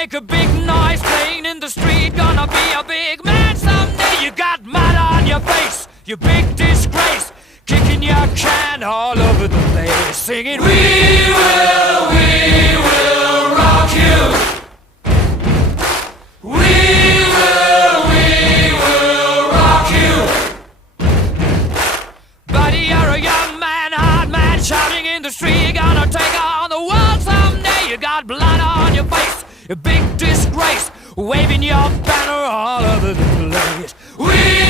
make a big noise playing in the street. Gonna be a big man someday. You got mud on your face, you big disgrace, kicking your can all over the place, singing, we will rock you. We will rock you. Buddy, you're a young man, hard man, shouting in the street. You're gonna take on the world someday. You got blood on your face, a big disgrace, waving your banner all over the place. We